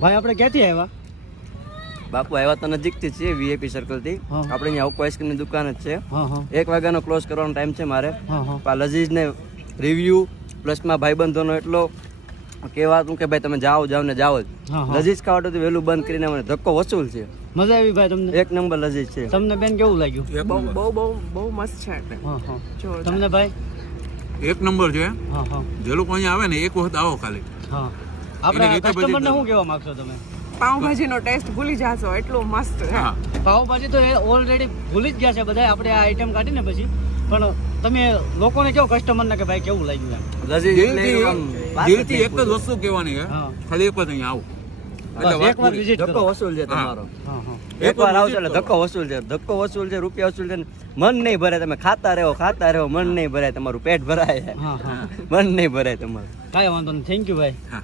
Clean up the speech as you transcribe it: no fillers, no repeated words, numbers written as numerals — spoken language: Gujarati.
ભાઈ આપણે ક્યાંથી આવ્યા? બાપુ આવ્યા તો નજીકથી છે, વીઆઈપી સર્કલ થી. હા. આપણે અહીંયા ઓપ્પો આઈસ્ક્રીમની દુકાન જ છે. હા હા 1 વાગ્યાનો ક્લોઝ કરવાનો ટાઈમ છે મારે. હા હા આ લજીઝ ને રિવ્યુ પ્લસમાં ભાઈબંધોનો એટલો કહેવાતું કે ભાઈ તમે જાઓ ને જાઓ જ. હા હા લજીઝ ખાવા તો વહેલું બંધ કરીને મને ધક્કો વસૂલ છે. મજા આવી ભાઈ તમને? 1 નંબર લજીઝ છે. તમને બેન કેવું લાગ્યું? બહુ મસ્ત છે. હા હા જોરદાર. તમને ભાઈ? એક નંબર છે. હા હા જે લોકો અહીંયા આવે ને એક વખત આવો ખાલી. હા આપણે એને કહેતા પછી કસ્ટમરને શું કહેવા માંગશો તમે? પાઉંભાજીનો ટેસ્ટ ભૂલી જાશો એટલું મસ્ત છે. હા પાવભાજી તો ઓલરેડી ભૂલી જ ગયા છે બધા આપણે આ આઈટમ કાઢીને પછી, પણ તમે લોકોને કેવો કસ્ટમરને કે ભાઈ કેવું લાગ્યું એમ? લજીઝ એટલે આમ વાત જ દિલથી નહીં એક જ વસ્તુ કહેવાની છે, હા. ખાલી એક વખત અહીંયા આવો એટલે બસ વાત એકવાર પૂરી. વિઝિટ ધક્કો કરો. વસૂલ છે તમારો. હા હા એકવાર આવશો એટલે ધક્કો વસૂલ છે, ધક્કો વસૂલ છે, રૂપિયા વસૂલ છે. મન નહીં ભરાય, તમે ખાતા રહો, મન નહીં ભરાય, તમારું પેટ ભરાય, હા હા મન નહીં ભરાય તમારું. કાંઈ વાંધો નહીં. થેન્ક યુ ભાઈ. હા